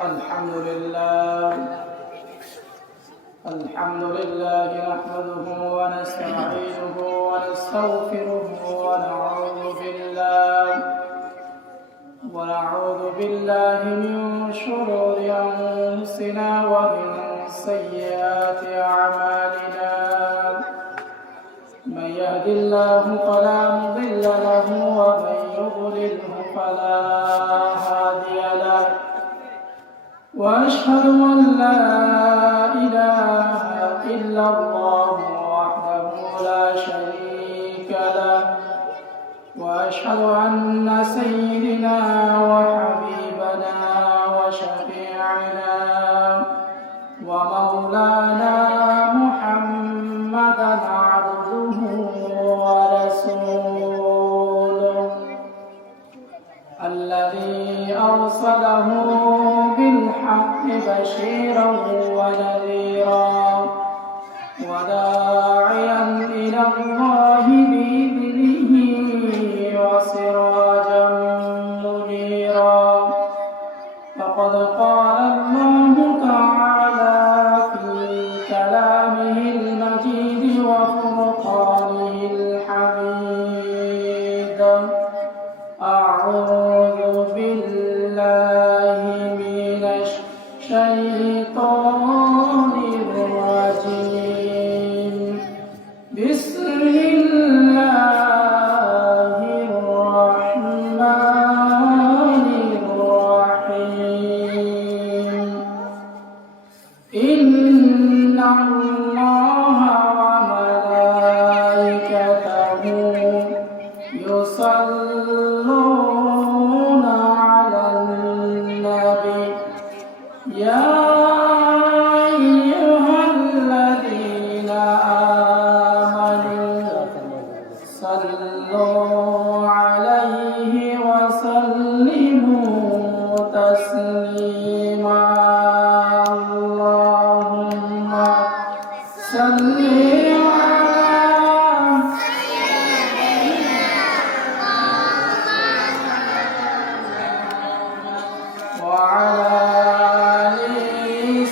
الحمد لله نحمده ونستعينه ونستغفره ونعوذ بالله من شرور أنفسنا ومن سيئات أعمالنا. من يهد الله فلا مضل له ومن يضلله فلا هادي له. وأشهد أن لا إله إلا الله وحده لا شريك له. وأشهد أن سيدنا وحبيبنا وشفيعنا ومولانا محمدا عبده ورسوله الذي أرسله بالحق بشيرا ونذيرا وداعيا إلى الله بإذنه وسراجا منيرا. فقد قال الله تعالى في كلامه المجيد وفرقانه الحميد: أعوذ بالله من الشيطان الرجيم. بسم الله الرحمن الرحيم. إن الله وملائكته يصلون على النبي يا أيها الذين آمنوا صلوا عليه وسلموا تسليما. اللهم صل وعلى آل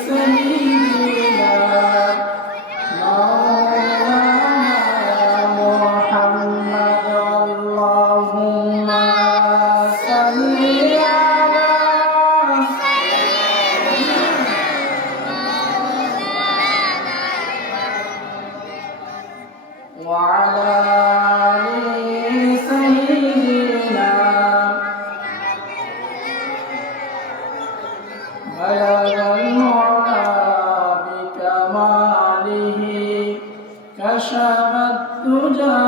سيدنا مولانا محمد. اللهم صل وعلى آل سيدنا بلغ العلا بكماله كشف الدجى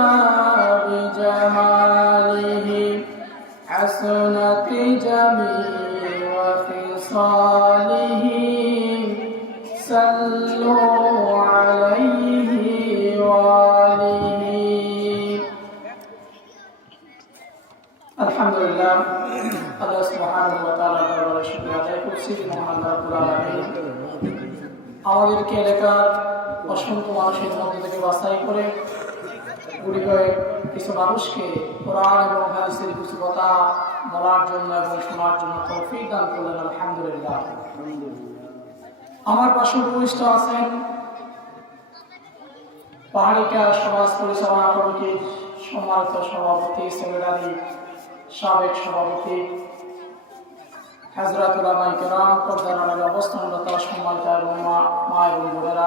بجماله حسنت جميع خصاله. صلوا عليه وآله. الحمد لله আল্লাহ সুবহানাহু ওয়া তাআলার দরবারে শুকরিয়া আদায় করছি। মহান রব্বুল আলামিন আমাদেরকে এলাকার অসংখ্য মানুষের মধ্যে থেকে বাছাই করে গুড়িয়ে কিছু মানুষকে কোরআন এবং হাদিসের কিছু কথা বলার জন্য এবং শোনার জন্য তৌফিক দান করলেন। আলহামদুলিল্লাহ। আমার পাশে উপবিষ্ট আছেন পাহাড়িকা সমাজ পরিচালনা কমিটির সম্মানিত সভাপতি, সেক্রেটারি, সাবেক সভাপতি, হযরত উলামায়ে কেরাম, পর্দার আড়ালে অবস্থানরত সম্মানিত মা এবং বোনেরা,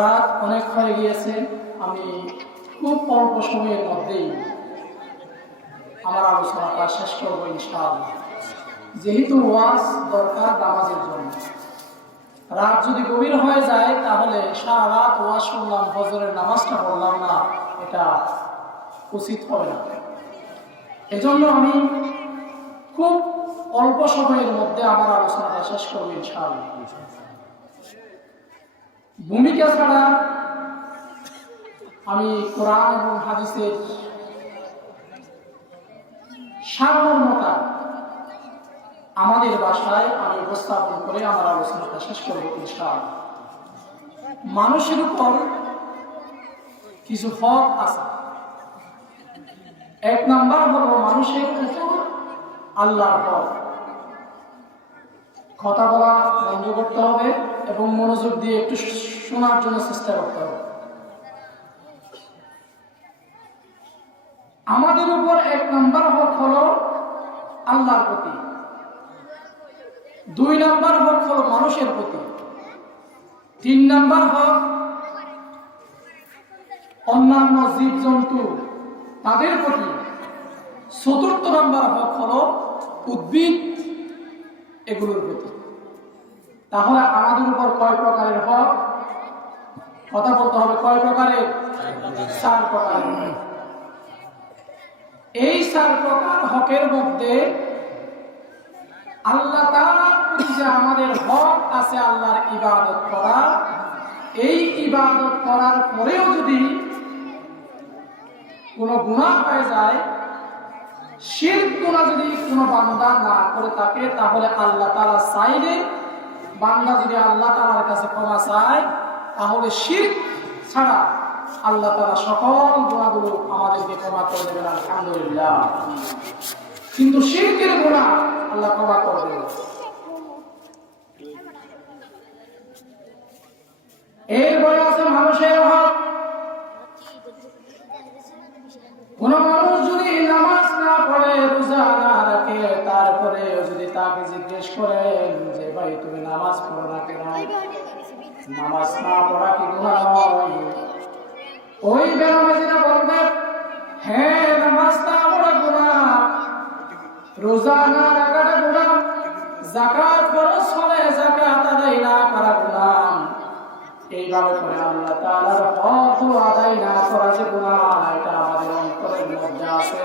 রাত অনেক হয়ে গিয়েছে। আমি খুব অল্প সময়ের মধ্যেই আমার আলোচনাটা শেষ করব ইনশাআল্লাহ। যেহেতু ওয়াজ দরকার নামাজের জন্য, রাত যদি গভীর হয়ে যায় তাহলে সারা রাত ওয়াজ শুনলাম, ফজরের নামাজটা পড়লাম না, এটা উচিত হবে না। এজন্য আমি খুব অল্প সময়ের মধ্যে আমার আলোচনাটা শেষ করব ইনশাআল্লাহ। ভূমিকা ছাড়া আমি কোরআন এবং হাদিসের সারমর্মতা আমাদের ভাষায় আমি উপস্থাপন করে আমার আলোচনাটা শেষ করব ইনশাআল্লাহ। মানুষের উপর কিছু হক আছে। এক নাম্বার হলো মানুষের উপর আল্লাহর হক। কথা বলা বন্ধ করতে হবে এবং মনোযোগ দিয়ে একটু শোনার জন্য চেষ্টা করতে হবে। আমাদের উপর 1 নম্বর হক হলো আল্লাহর প্রতি, 2 নম্বর হক হলো মানুষের প্রতি, 3 নম্বর হক অন্যান্য জীবজন্তু তাদের প্রতি, 4র্থ নম্বর হক হলো উদ্ভিদ এগুলোর প্রতি। তাহলে আমাদের উপর কয় প্রকারের হক? কথা বলতে হবে, কয় প্রকারের? 4 প্রকারের। এই 4 প্রকার হকের মধ্যে আল্লাহ তাআলার প্রতি যে আমাদের হক আছে আল্লাহর ইবাদত করা, এই ইবাদত করার পরেও যদি কোনো গুনাহ হয়ে যায়, শিরক গুনাহ যদি কোনো বান্দা না করে থাকে, তাহলে আল্লাহ তাআলা চাইলে বান্দা যদি আল্লাহ তাআলার কাছে ক্ষমা চায়, তাহলে শিরক ছাড়া আল্লাহ তাআলা সকল গুনাহগুলো আমাদেরকে ক্ষমা করে দেবেন, আলহামদুলিল্লাহ। কিন্তু শিরকের গুনাহ আল্লাহ ক্ষমা করবেন না। এরপরে আছে মানুষের হক। কোন মানুষ যদি নামাজ না পড়ে, রোজা না রাখে, তারপরে যদি তাকে জিজ্ঞেস করেন যে ভাই তুমি নামাজ পড়ো না কেন, নামাজ না পড়া কি গুনাহ নয়? ওই বেনামাজিরা বলবে হ্যাঁ নামাজ না পড়া গুনাহ, রোজা না রাখাটা গুনাহ, যাকাত ফরজ হলে যাকাত আদায় না করা গুনাহ। এইভাবে করে আল্লাহ তাআলার হক আদায় না করা যে গুনাহ, এটা আমাদের অন্তরের মধ্যে আছে।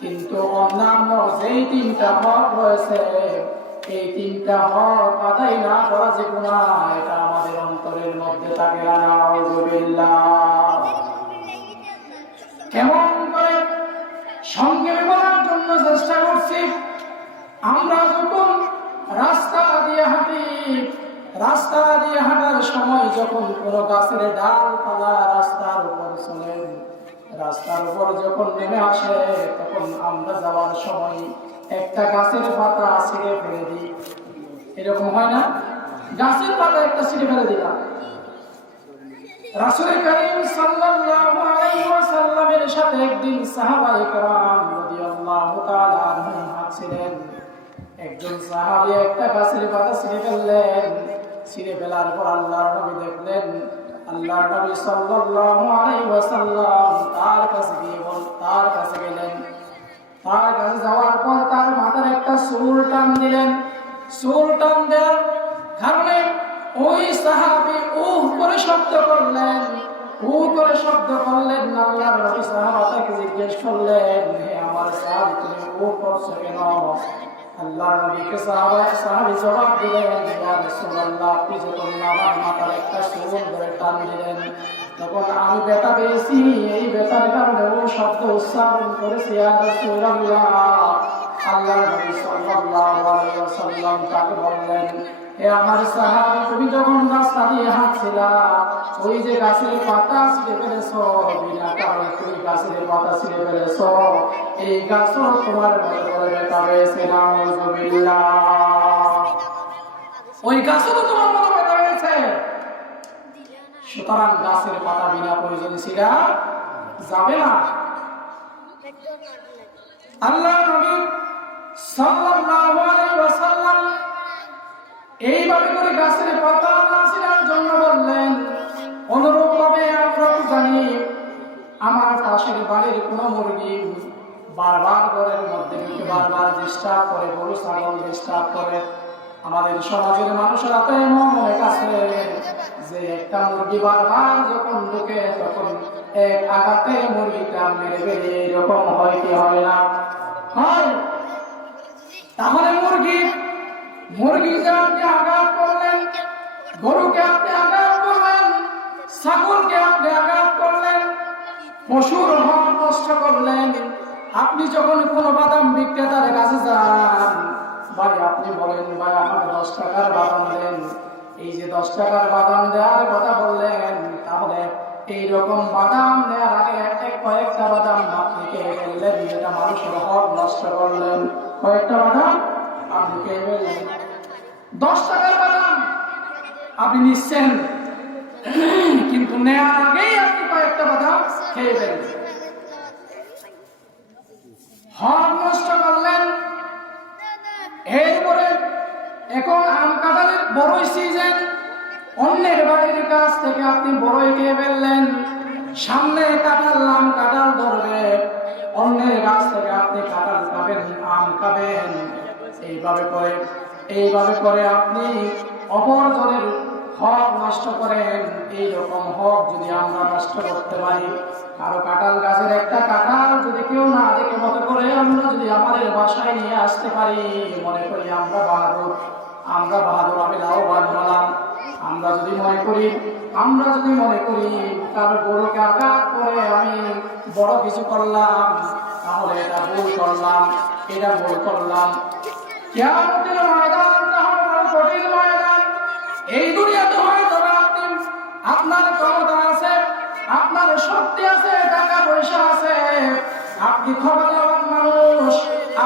কিন্তু অন্যান্য যেই 3টা হক রয়েছে, এই 3টা হক আদায় না করা যে গুনাহ, এটা আমাদের অন্তরের মধ্যে থাকে। নাউযুবিল্লাহ। কেমন করে সংক্ষেপে বলার জন্য চেষ্টা করছি। আমরা যখন রাস্তা দিয়ে হাঁটি, রাস্তা দিয়ে হাঁটার সময় যখন কোনো গাছের ডালপালা রাস্তার উপর চলে, রাস্তার উপর যখন নেমে আসে, তখন আমরা যাওয়ার সময় একটা গাছের পাতা ছিঁড়ে ফেলে দিই। এরকম হয় না? গাছের পাতা একটা ছিঁড়ে ফেলে দিলাম। রাসূল করিম সাল্লাল্লাহু আলাইহি ওয়াসাল্লামের সাথে একদিন সাহাবায়ে কেরাম রাদিয়াল্লাহু তাআলা আনহুম হাঁটছিলেন। একজন সাহাবী একটা গাছের পাতা ছিঁড়ে ফেললেন। ছিঁড়ে ফেলার পর আল্লাহর নবী দেখলেন, আল্লাহর নবী সাল্লাল্লাহু আলাইহি ওয়াসাল্লাম তার কাছে গেলেন। তার কাছে যাওয়ার পর তার মাথার একটা চুল টান দিলেন। চুল টান দেওয়ার কারণে ওই সাহাবী করে শব্দ করলেন। আল্লাহর নবী সাহাবাকে জিজ্ঞেস করলেন, হে আমার সাহাবী তুমি করছো কেন? আল্লাহর নবীকে সাহাবী জবাব দিলেন, ইয়া রাসূলুল্লাহ, আপনি যখন আমার মাথার একটা চুল ধরে টান দিলেন, তখন আমি ব্যথা পেয়েছি। এই ব্যথার কারণে ও শব্দ উচ্চারণ করেছি, ইয়া রাসূলুল্লাহ। আল্লাহর নবী সাল্লাল্লাহু আলাইহি ওয়াসাল্লাম তাকে বললেন, হে আমার সাহাবী, তুমি যখন রাস্তা দিয়ে হাঁটছিলা, ওই যে গাছের পাতা ছিঁড়ে ফেলেছো, বিনা কারণে তুমি গাছের পাতা ছিঁড়ে ফেলেছো, এই গাছও তোমার মনে করে ব্যথা পেয়েছে। নাউযুবিল্লাহ। ওই গাছও তো তোমার মনে ব্যথা পেয়েছে। সুতরাং গাছের পাতা বিনা প্রয়োজনে ছিঁড়া যাবে না। আল্লাহর নবী সাল্লাল্লাহু আলাইহি ওয়াসাল্লাম এইভাবে করে গাছের পাতা না ছিঁড়ার জন্য বললেন। অনুরূপভাবে আমরা তো জানি, আমার পাশের বাড়ির কোনো মুরগি বারবার ঘরের মধ্যে ঢুকে বারবার ডিস্টার্ব করে, গরু ছাগল ডিস্টার্ব করে। আমাদের সমাজের মানুষেরা তো এমন অনেক আছে যে একটা মুরগি বারবার যখন ঢুকে, তখন এক আঘাতে মুরগিটা মেরে ফেলে। এরকম হয় কি হয় না? হয়। তাহলে মুরগিকে আপনি আঘাত করলেন, গরুকে আপনি আঘাত করলেন, ছাগলকে আপনি আঘাত করলেন, পশুর হক নষ্ট করলেন। আপনি যখন কোনো বাদাম বিক্রেতার কাছে যান, ভাই আপনি বলেন, ভাই আমাকে 10 টাকার বাদাম দেন। এই যে 10 টাকার বাদাম দেওয়ার কথা বললেন, তাহলে এইরকম বাদাম নেওয়ার আগে কয়েকটা বাদাম আপনি খেয়ে ফেললেন, যেটা মানুষের হক নষ্ট করলেন। কয়েকটা বাদাম আপনি খেয়ে ফেললেন। 10 টাকার বাদাম আপনি নিচ্ছেন, কিন্তু নেওয়ার আগেই আপনি কয়েকটা বাদাম খেয়ে ফেললেন, হক নষ্ট করলেন। এরপরে এখন আম কাঁঠালের বড়ই সিজন, অন্যের বাড়ির কাছ থেকে আপনি বড়ই খেয়ে ফেললেন, সামনে কাঁঠাল আম কাঁঠাল ধরবে, অন্যের কাছ থেকে আপনি কাঁঠাল খাবেন, আম খাবেন। এইভাবে করে আপনি অপরজনের হক নষ্ট করেন। এইরকম হক যদি আমরা নষ্ট করতে পারি, কারো কাঁঠাল গাছের একটা কাঁঠাল যদি কেউ না দেখে মতো করে আমরা যদি আমাদের বাসায় নিয়ে আসতে পারি, মনে করি আমরা বাহাদুর, আমি লাভবান হলাম। আমরা যদি মনে করি কারো গরুকে আঘাত করে আমি বড় কিছু করলাম, তাহলে এটা ভুল করলাম। কিয়ামতের ময়দানটা হবে বড় কঠিন ময়দান। এই দুনিয়াতে হয়তো আপনার ক্ষমতা আছে, আপনার শক্তি আছে, টাকা পয়সা আছে, আপনি ক্ষমতাবান মানুষ,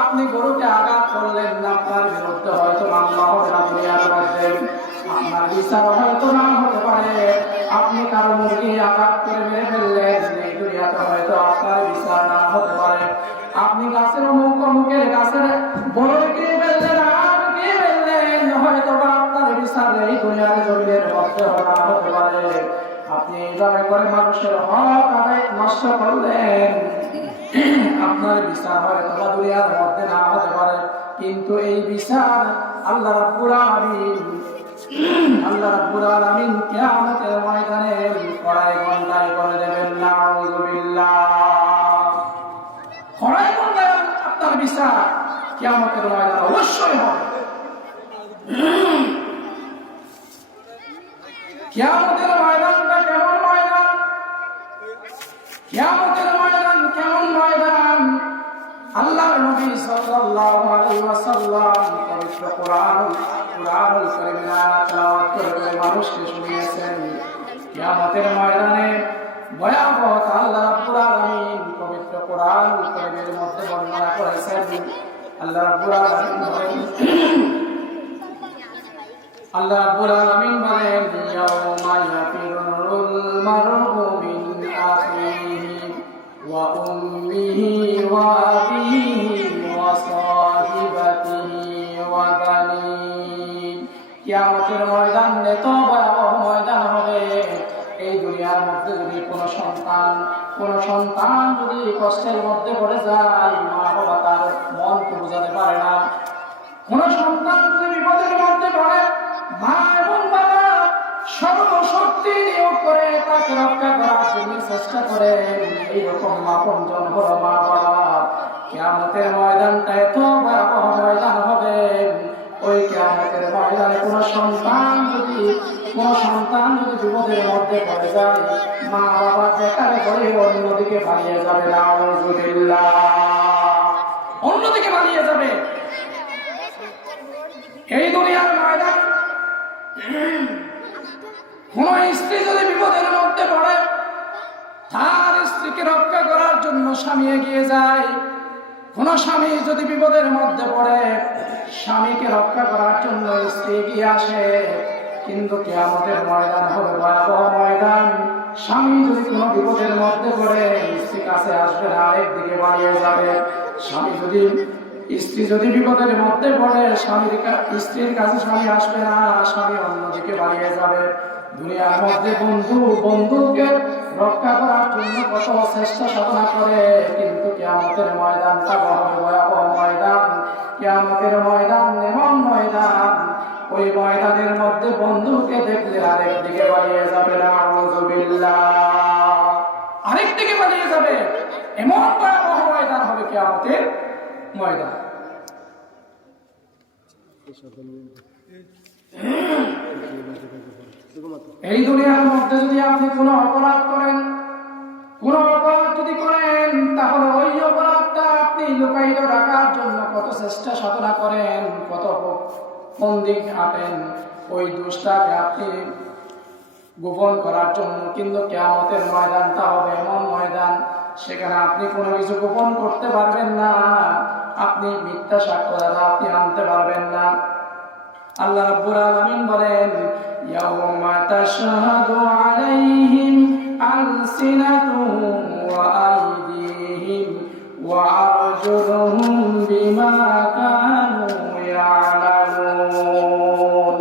আপনি গরুকে আঘাত করলেন, আপনার বিরুদ্ধে হয়তো মামলা হবে না দুনিয়ার মধ্যে, আপনার বিচার হয়তো না হতে পারে। আপনি কারো মুরগি আঘাত করে মেরে ফেললেন, এই দুনিয়াতে হয়তো আপনার বিচার না হতে পারে। আপনি গাছের অমুকের গাছের বড়ই খেয়ে ফেললেন, আম খেয়ে ফেললেন, হয়তো আপনার বিচার এই দুনিয়ার জমিনের মধ্যে না হতে পারে। আপনি এইভাবে করে মানুষের হক আদায় নষ্ট করলেন, আপনার বিচার হয়তো দুনিয়ার মধ্যে না হতে পারে, কিন্তু এই বিচার আল্লাহ রাব্বুল আলামিন কিয়ামতের ময়দানে কড়াই গন্ডায় করে দেবেন। নাউযুবিল্লাহ। কড়াই গন্ডায় আপনার বিচার কিয়ামতের ময়দানে অবশ্যই হবে। কিয়ামতের ময়দানটা কেমন ময়দান? কিয়ামতের ময়দান কেমন ময়দান? আল্লাহর নবী সাল্লাল্লাহু আলাইহি ওয়াসাল্লাম পবিত্র কোরআনুল কারীমের আয়াত তেলাওয়াত করে মানুষকে শুনিয়েছেন। কিয়ামতের ময়দানে ভয়াবহতা আল্লাহ রাব্বুল আলামিন পবিত্র কোরআনুল কারীমের মধ্যে বর্ণনা করেছেন। আল্লাহ রাব্বুল আলামিন বলেন, ইয়াউমা ইয়াফিরুল মার'উ মিন আখিহি ওয়া উম্মিহি ওয়া আবিহি ওয়া সাহিবাতিহি ওয়া বানিহি। কিয়ামতের ময়দান এত ভয়াবহ ময়দান হবে, এই দুনিয়ার মধ্যে যদি কোনো সন্তান যদি কষ্টের মধ্যে পড়ে যায়, মা বাবা তার মনকে বোঝাতে পারে না। কোনো সন্তান যদি বিপদের মধ্যে পড়ে, মা এবং বাবা সর্বশক্তি নিয়োগ করে তাকে রক্ষা করার জন্য চেষ্টা করে। এইরকম আপনজন হলো মা বাবা। কিয়ামতের ময়দানটা এত ভয়াবহ ময়দান হবে, ওই কিয়ামতের ময়দানে কোনো সন্তান যদি বিপদের মধ্যে পড়ে যায়, মা বাবা যেখানে করে অন্যদিকে পালিয়ে যাবে। নাউযুবিল্লাহ। অন্যদিকে পালিয়ে যাবে। এই দুনিয়ার ময়দান, কোন স্ত্রী যদি বিপদের মধ্যে পড়ে, তার স্ত্রীকে রক্ষা করার জন্য স্বামী এগিয়ে যায়। কোন স্বামী যদি বিপদের মধ্যে পড়ে, স্বামীকে রক্ষা করার জন্য স্ত্রী এগিয়ে আসে। কিন্তু কিয়ামতের ময়দান হবে ভয়াবহ ময়দান। স্বামী যদি কোনো বিপদের মধ্যে পড়ে, স্ত্রী কাছে আসবে না, আরেকদিকে পালিয়ে যাবে। স্ত্রী যদি বিপদের মধ্যে পড়ে, স্ত্রীর কাছে স্বামী আসবে না, স্বামী অন্যদিকে পালিয়ে যাবে। দুনিয়ার মধ্যে বন্ধুকে রক্ষা করার জন্য কত চেষ্টা সাধনা করে, কিন্তু কিয়ামতের ময়দানটা হবে ভয়াবহ ময়দান। কিয়ামতের ময়দান এমন ময়দান, ওই ময়দানের মধ্যে বন্ধুকে দেখলে আরেকদিকে পালিয়ে যাবে। নাউযুবিল্লাহ। আরেকদিকে পালিয়ে যাবে। এমন ভয়াবহ ময়দান হবে কিয়ামতের ময়দান। এই দুনিয়ার মধ্যে যদি আপনি কোনো অপরাধ করেন, তাহলে ওই অপরাধটা আপনি লুকায়িত রাখার জন্য কত চেষ্টা সাধনা করেন, কত ফন্দি আঁটেন ওই দোষটাকে আপনি গোপন করার জন্য। কিন্তু কিয়ামতের ময়দানটা হবে এমন ময়দান, সেখানে আপনি কোনো কিছু গোপন করতে পারবেন না। আপনি মিথ্যা সাক্ষ্য দ্বারা আপনি আনতে পারবেন না। আল্লাহ রাব্বুল আলামিন বলেন ইয়াউমা তাশহাদু আলাইহিম আলসিনাতুহুম ওয়া আইদিহিম ওয়া আরজুলুহুম বিমা কানু ইয়ামালুন।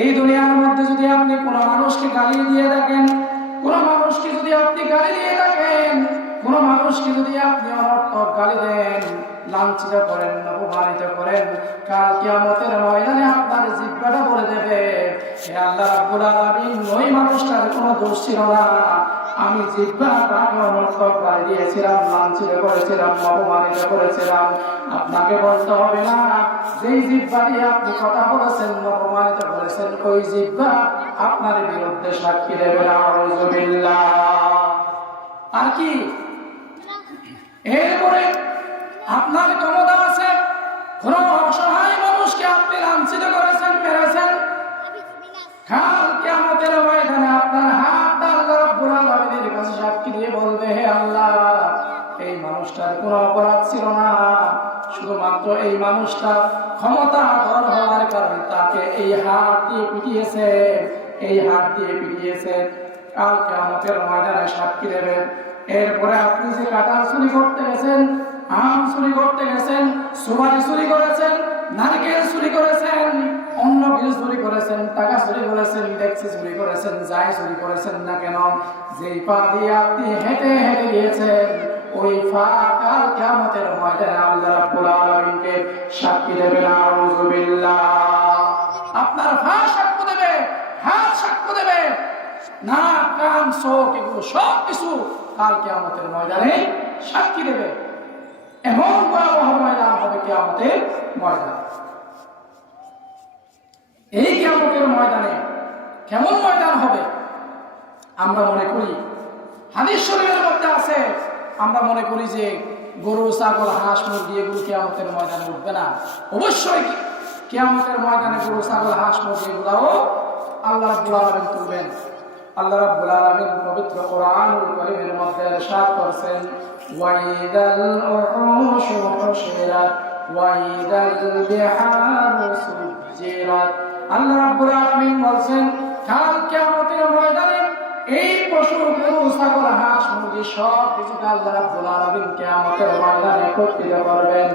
এই দুনিয়ার মধ্যে যদি আপনি কোনো মানুষকে গালি দিয়ে থাকেন, কোনো মানুষকে যদি আপনি গালি দিয়ে থাকেন, কোনো মানুষকে যদি আপনি অনর্থক গালি দেন, লাঞ্ছিত করেন, অপমানিত করেন, কাল কিয়ামতের ময়দানে আপনার জিহ্বাটা বলে দেবে হে আল্লাহ রাব্বুল আলামিন, ওই মানুষটার কোনো দোষ ছিল না, আমি জিহ্বাটাকে অনর্থক গালি দিয়েছিলাম, লাঞ্ছিত করেছিলাম, অপমানিত করেছিলাম। আপনাকে বলতে হবে না যেই জিহ্বা দিয়ে আপনি কথা বলেছেন, অপমানিত করেছেন, ওই জিহ্বা আপনার বিরুদ্ধে সাক্ষী দেবে না। আউযুবিল্লাহ। আর কি এরপরে আপনার ক্ষমতা আছে, কোন অসহায় মানুষকে আপনি লাঞ্ছিত করেছেন, মেরেছেন, কাল কিয়ামতের ময়দানে আপনার হাত আল্লাহ রাব্বুল আলামিনের কাছে সাক্ষী দিয়ে বলবে হে আল্লাহ, এই মানুষটার কোনো অপরাধ ছিল না, শুধুমাত্র এই মানুষটা ক্ষমতাধর হওয়ার কারণে তাকে এই হাত দিয়ে পিটিয়েছে, এই হাত দিয়ে পিটিয়েছে। কাল কিয়ামতের ময়দানে সাক্ষী দেবেন। এরপরে আপনি যে কাঁঠাল চুরি করতে গেছেন, আম চুরি করতে গেছেন, সুপারি চুরি করেছেন, নারকেল চুরি করেছেন, অন্য কিছু চুরি করেছেন, টাকা চুরি করেছেন, ট্যাক্সি চুরি করেছেন, যাই চুরি করেছেন না কেন, যেই পা দিয়ে আপনি হেঁটে হেঁটে গিয়েছেন, ওই পা কাল কিয়ামতের ময়দানে আল্লাহ রাব্বুল আলামিনকে সাক্ষী দেবে। আউযুবিল্লাহ। আপনার পা সাক্ষ্য দেবে, হাত সাক্ষ্য দেবে, না কান চোখ এগুলো সব কিছু কাল কিয়ামতের ময়দানে সাক্ষী দেবে। এমন ভয়াবহ ময়দান হবে কিয়ামতের ময়দান। এই কিয়ামতের ময়দানে কেমন ময়দান হবে? আমরা মনে করি, হাদিস শরীফের মধ্যে আছে, আমরা মনে করি যে গরু, ছাগল, হাঁস, মুরগি এগুলো কিয়ামতের ময়দানে উঠবে না। অবশ্যই কিয়ামতের ময়দানে গরু, ছাগল, হাঁস, মুরগি এগুলাও আল্লাহ রাব্বুল আলামিন তুলবেন। আল্লাহ রাব্বুল আলামিন পবিত্র কোরআনুল কারীমের মধ্যে ইরশাদ করেছেন ওয়াইদাল উরুশু হুশিরাত ওয়াইদাল বিহারু সুজ্জিরাত। আল্লাহ রাব্বুল আলামিন বলেন কাল কিয়ামতের ময়দানে এই পশু, গরু, ছাগল, হাঁস, মুরগি সব কিছুকে আল্লাহ রাব্বুল আলামিন কিয়ামতের ময়দানে একত্রিত করবেন।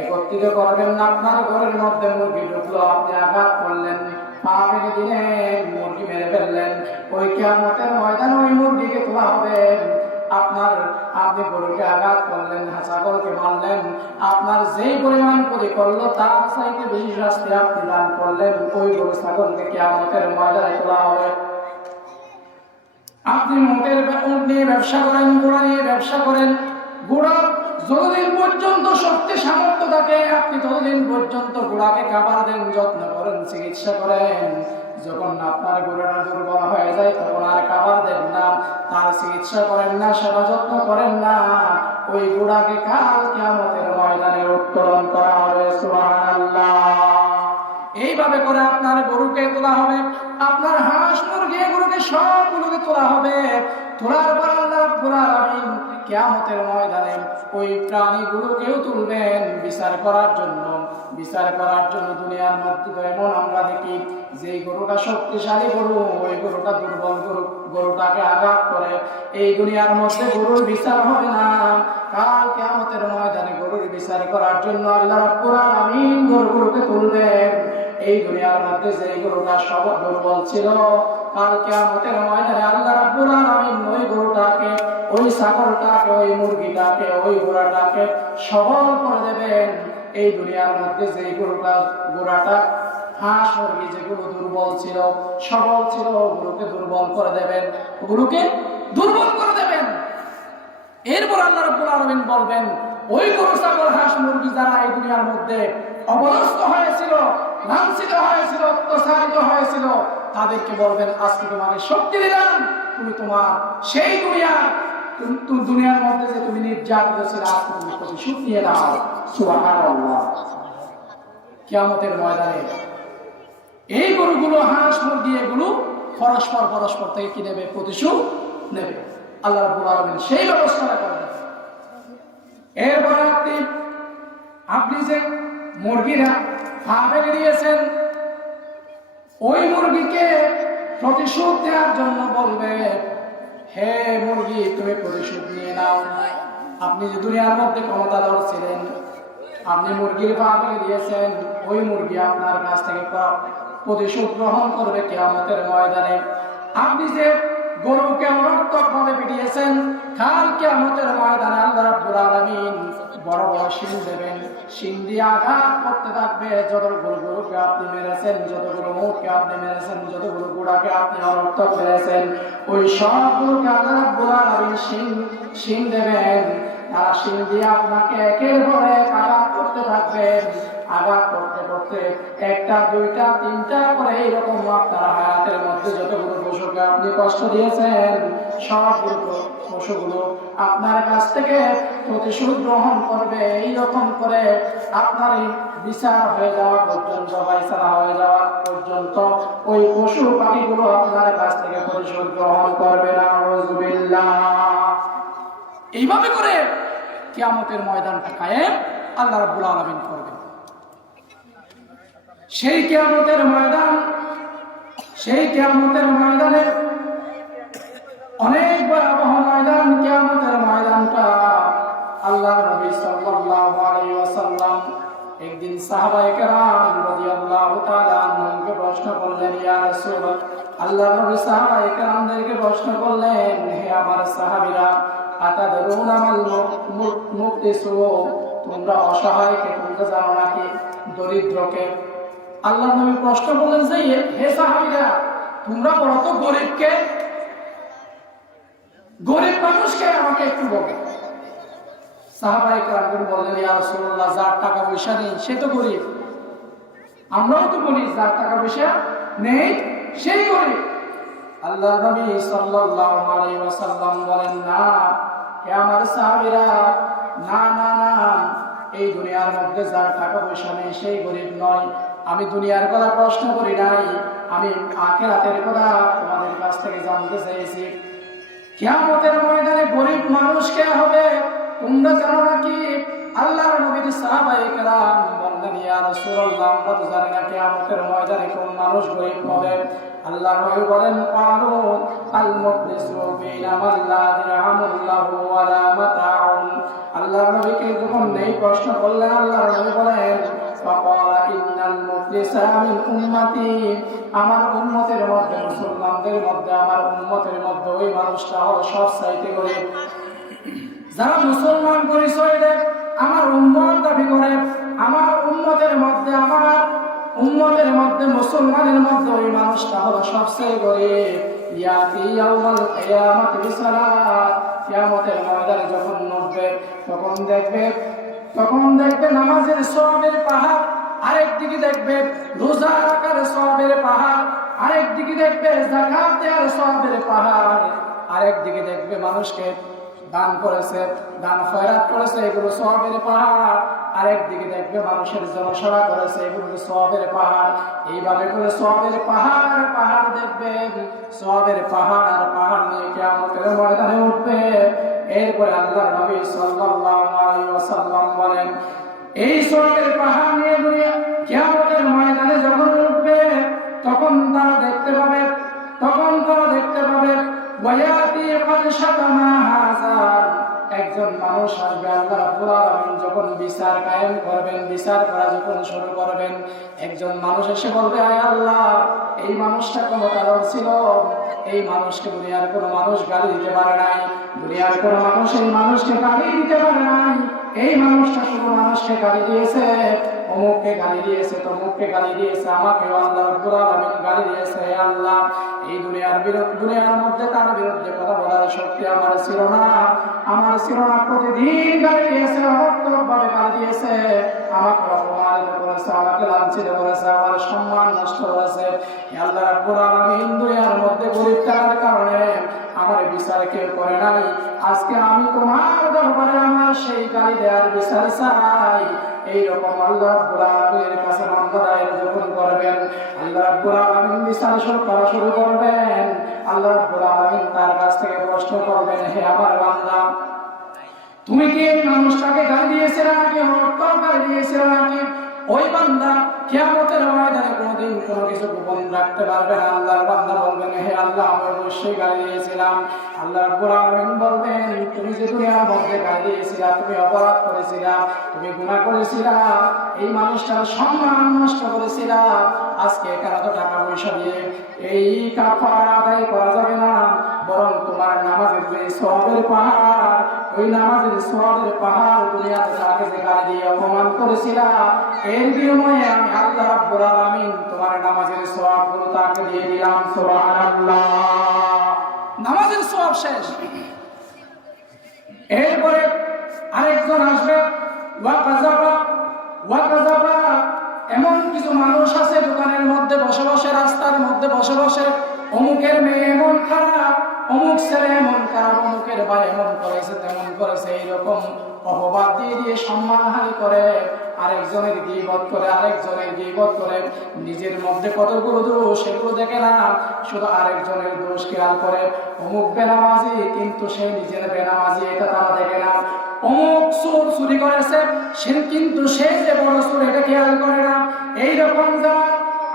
একত্রিত করবেন না। আপনার ঘরের মধ্যে মুরগি ঢুকলো, আপনি আঘাত করলেন, পা ভেঙে দিলেন, মুরগি মেরে ফেললেন, ওই কিয়ামতের ময়দানে ওই মুরগিকে তোলা হবে। আপনি গরুকে আঘাত করলেন, ছাগলকে মারলেন, আপনার যেই পরিমাণ ক্ষতি করলো তার চাইতে বেশি শাস্তি আপনি দান করলেন, ওই গরু ছাগলকে কিয়ামতের ময়দানে তোলা হবে। আপনি উট নিয়ে ব্যবসা করেন, ঘোড়া নিয়ে ব্যবসা করেন, ঘোড়া যতদিন পর্যন্ত শক্তি সামর্থ্য থাকে আপনি ততদিন পর্যন্ত ঘোড়াকে খাবার দেন, যত্ন করেন, চিকিৎসা করেন। যখন আপনার ঘোড়াটা দুর্বল হয়ে যায় তখন আর খাবার দেন না, তার চিকিৎসা করেন না, সেবা যত্ন করেন না, ওই ঘোড়াকে কাল কিয়ামতের ময়দানে উত্তোলন করা হবে। সুবহানাল্লাহ। এইভাবে করে আপনার গরুকে তোলা হবে, আপনার হাঁস, মুরগি এগুলোকে সবগুলোকে তোলা হবে। তোলার পর আল্লাহ রাব্বুল আলামিন কিয়ামতের ময়দানে ওই প্রাণীগুলোকেও তুলবেন বিচার করার জন্য। বিচার করার জন্য দুনিয়ার মধ্যে তো এমন আমরা দেখি যে গরুটা শক্তিশালী গরু, ওই গরুটা দুর্বল গরু, গরুটাকে আঘাত করে। এই দুনিয়ার মধ্যে গরুর বিচার হবে না। কাল কিয়ামতের ময়দানে গরুর বিচার করার জন্য আল্লাহ রাব্বুল আলামিন গরুগুলোকে তুলবেন। এই দুনিয়ার মধ্যে যে গরুটা সব দুর্বল ছিল, কাল কিয়ামতের ময়দানে আল্লাহ রাব্বুল আলামিন ওই গরুটাকে, ওই ছাগলটাকে, ওই মুরগিটাকে, ওই ঘোড়াটাকে সবল করে দেবেন। এই দুনিয়ার মধ্যে যে ঘোড়াটা, হাঁস, মুরগি যেগুলো দুর্বল ছিল, সবল ছিল, ওগুলোকে দুর্বল করে দেবেন, ওগুলোকে দুর্বল করে দেবেন। এরপর আল্লাহ রাব্বুল আলামিন বলবেন ওই গরু, ছাগল, হাঁস, মুরগি যারা এই দুনিয়ার মধ্যে অবরস্ত হয়েছিল, লাঞ্ছিত হয়েছিল, অত্যাচারিত হয়েছিল, তাদেরকে বলবেন আজকে তোমাকে শক্তি দিলাম, তুমি তোমার সেই দুনিয়ার মধ্যে যে তুমি নির্যাতিত ছিল, আজকে তুমি প্রতিশোধ নিয়ে নাও। সুবহানাল্লাহ। কিয়ামতের ময়দানে এই গরুগুলো, হাঁস, মুরগি এগুলো পরস্পর থেকে কি নেবে? প্রতিশোধ নেবে। আল্লাহ রাব্বুল আলামিন সেই ব্যবস্থা করবেন। এরপর আপনি যে মুরগিরা পা ভেঙে দিয়েছেন, ওই মুরগিকে প্রতিশোধ দেওয়ার জন্য বলবে, হে মুরগি তুমি প্রতিশোধ নিয়ে নাও। আপনি যে দুনিয়ার মধ্যে ক্ষমতাধর ছিলেন, আপনি মুরগির পা ভেঙে দিয়েছেন, ওই মুরগি আপনার কাছ থেকে প্রতিশোধ গ্রহণ করবে কিয়ামতের ময়দানে। আপনি যে গরুকে অনর্থক ভাবে পিটিয়েছেন, কাল কিয়ামতের ময়দানে আল্লাহ রাব্বুল আলামিন বড় বড় শিং দেবেন, শিং দিয়ে আঘাত করতে থাকবে। যতগুলো গরুকে আপনি মেরেছেন, যতগুলো মুখকে আপনি মেরেছেন, যতগুলো গোড়াকে আপনি অনর্থক মেরেছেন, ওই সবগুলোকে আল্লাহ রাব্বুল আলামিন শিং দেবেন। তারা শিং দিয়ে আপনাকে একের পর এক আঘাত করতে থাকবেন। আঘাত করতে করতে একটা, দুইটা, তিনটা করে এইরকম আপনার হায়াতের মধ্যে যতগুলো পশুকে আপনি কষ্ট দিয়েছেন, সবগুলো পশুগুলো আপনার কাছ থেকে প্রতিশোধ গ্রহণ করবে। এইরকম করে আপনার এই বিচার হয়ে যাওয়া পর্যন্ত, ফায়সালা হয়ে যাওয়া পর্যন্ত ওই পশু পাখিগুলো আপনার কাছ থেকে প্রতিশোধ গ্রহণ করবে না। নাউযুবিল্লাহ। এইভাবে করে কিয়ামতের ময়দানটা কায়েম আল্লাহ রাব্বুল আলামিন করবেন। সেই কিয়ামতের ময়দানে অনেক ভয়াবহ ময়দান। কিয়ামতের ময়দানটা আল্লাহ নবী সাল্লাল্লাহু আলাইহি ওয়াসাল্লাম একদিন সাহাবায়ে কেরাম রাদিয়াল্লাহু তাআলা আনহুকে প্রশ্ন করলেন, ইয়া রাসূলুল্লাহ, আল্লাহ নবী সাহাবায়ে কেরামদেরকে প্রশ্ন করলেন, হে আমার সাহাবীরা, আতাদরুনা মাল মুফলিসু, তোমরা অসহায়কে তোমরা জানো নাকি? দরিদ্রকে। আল্লাহ নবী প্রশ্ন করলেন যে, হে সাহাবীরা, তোমরা বলো তো গরিবকে, গরিব মানুষকে আমাকে একটু বলো। সাহাবায়ে কেরাম বললেন, ইয়া রাসূলুল্লাহ, যার টাকা পয়সা নেই সে তো গরিব। আমরাও তো বলি যার টাকা পয়সা নেই সেই গরিব। আল্লাহ নবী সাল্লাল্লাহু আলাইহি ওয়াসাল্লাম বলেন, না হে আমার সাহাবীরা, না না না, এই দুনিয়ার মধ্যে যার টাকা পয়সা নেই সেই গরিব নয়। আমি দুনিয়ার কথা প্রশ্ন করি নাই, আমি আখিরাতের কথা তোমাদের কাছ থেকে জানতে চেয়েছি। কিয়ামতের ময়দানে গরিব মানুষ কে হবে তোমরা জানো নাকি? আল্লাহর নবীর সাহাবায়ে কেরাম বললেন, ইয়া রাসূলুল্লাহ, আমরা তো জানি না কিয়ামতের ময়দানে কোন মানুষ গরিব হবে। আল্লাহর নবী বলেন, ক্বালু আল মুফলিসু ফীনা মান লা দিরহামুন লাহু ওয়া লা মাতাউন। আল্লাহর নবীকে যখন এই প্রশ্ন করলেন, আল্লাহর নবী বলেন, ফাকালা ইন্নাল মুফলিসা মিন উম্মতি, আমার উম্মতের মধ্যে, মুসলমানদের মধ্যে, আমার উম্মতের মধ্যে ওই মানুষটা হলো সবচাইতে গরিব। যারা মুসলমান পরিচয় দেয়, আমার উম্মত দাবি করে, আমার উম্মতের মধ্যে মুসলমানের মধ্যে ওই মানুষটা হলো সবচেয়ে গরিব। ইয়াতি ইয়াউমাল কিয়ামাতি বিসালাত, কিয়ামতের ময়দানে যখন উঠবে তখন দেখবে নামাজের সওয়াবের পাহাড়, আরেক দিকে দেখবে রোজা রাখার সওয়াবের পাহাড়, আরেক দিকে দেখবে যাকাত দেওয়ার সওয়াবের পাহাড়, আরেক দিকে দেখবে মানুষকে দান করেছে, দান খয়রাত করেছে, এগুলো সওয়াবের পাহাড়। আরেক দিকে দেখবে মানুষের জনসেবা করেছে, এগুলো সওয়াবের পাহাড়। এইভাবে করে সওয়াবের পাহাড় দেখবে, সওয়াবের পাহাড় নিয়ে কিয়ামতের ময়দানে উঠবে। এরপরে আল্লাহর নবী সাল্লাল্লাহু আলাইহি ওয়াসাল্লাম বলেন, এই সওয়াবের পাহাড় নিয়ে দুনিয়া কিয়ামতের ময়দানে যখন উঠবে তখন তারা দেখতে পাবে ওয়ায়াতি ক্বাদ শাতামা হাযা, একজন মানুষ আসবে, আল্লাহ রাব্বুল আলামিন যখন বিচার কায়েম করবেন, বিচার করা যখন শুরু করবেন, একজন মানুষ এসে বলবে, আয় আল্লাহ, এই মানুষটা ক্ষমতাধর ছিল, এই মানুষকে দুনিয়ার কোনো মানুষ গালি দিতে পারে নাই, দুনিয়ার কোনো মানুষ এই মানুষকে গালি দিতে পারে নাই, এই মানুষটা শুধু মানুষকে গালি দিয়েছে, অমুককে গালি দিয়েছে, তমুককে গালি দিয়েছে, আমাকে আল্লাহ রাব্বুল আলামিন গালি দিয়েছে। আল্লাহ, এই দুনিয়ার মধ্যে তার বিরুদ্ধে কথা বলার শক্তি আমার ছিল না, প্রতিদিন গালি দিয়েছে, অনর্থকভাবে গালি দিয়েছে, আমাকে অপমানিত করেছে, আমাকে লাঞ্ছিত করেছে, আমার সম্মান নষ্ট করেছে। আল্লাহ রাব্বুল আলামিন দুনিয়ার মধ্যে গরিব থাকার কারণে আমার বিচার কেউ করে নাই। আজকে আমি তোমার দরবারে আমার সেই গালি দেওয়ার বিচার চাই। এইরকম আল্লাহ রাব্বুল আলামিনের কাছে মামলা দায়ের যখন করবেন, আল্লাহ রাব্বুল আলামিন বিচার করা শুরু করবেন। আল্লাহ রাব্বুল আলামিন তার কাছ থেকে প্রশ্ন করবেন, হে আমার বান্দা, তুমি কি এই মানুষটাকে গালি দিয়েছিলে নাকি অনর্থক গালি দিয়েছিলে নাকি? ওই বান্দা কিয়ামতের ময়দানে কোনোদিন কোনো কিছু গোপন রাখতে পারবে না। আল্লাহর বান্দা বলবেন, হে আল্লাহ, আমি অবশ্যই গালি দিয়েছিলাম। আল্লাহ রাব্বুল আলামিন বলবেন, তুমি যে দুনিয়ার মধ্যে গালি দিয়েছিলা, তুমি অপরাধ করেছিলা, তুমি গুনাহ করেছিলা, এই মানুষটার সম্মান নষ্ট করেছিলা, আজকে এখানে তো টাকা পয়সা দিয়ে এই কাফারা আদায় করা যাবে না, বরং তোমার নামাজের যে সওয়াবের পাহাড়, ওই নামাজের সওয়াবের পাহাড় দুনিয়াতে তাকে যে গালি দিয়ে অপমান করেছিলা, এর বিনিময়ে আমি আল্লাহ রাব্বুল আলামিন তোমার নামাজের সওয়াবগুলো তাকে দিয়ে দিলাম। সুবহানাল্লাহ। নামাজের সওয়াব শেষ। এরপরে আরেকজন আসবে, ওয়াকাযাবা। এমন কিছু মানুষ আছে দোকানের মধ্যে বসে বসে, রাস্তার মধ্যে বসে বসে, অমুকের মেয়ে এমন খারাপ, অমুক ছেলে এমন খারাপ, অমুকের ভাই এমন করেছে তেমন করেছে, এইরকম অপবাদ দিয়ে দিয়ে সম্মানহানি করে, আরেকজনের গীবত করে, আরেকজনের গীবত করে, নিজের মধ্যে কতগুলো দোষ সেগুলো দেখে না, শুধু আরেকজনের দোষ খেয়াল করে। অমুক বেনামাজি, কিন্তু সে নিজের বেনামাজি এটা তারা দেখে না। অমুক চোর চুরি করেছে, সে কিন্তু সে যে বড় চোর এটা খেয়াল করে না। এইরকম যারা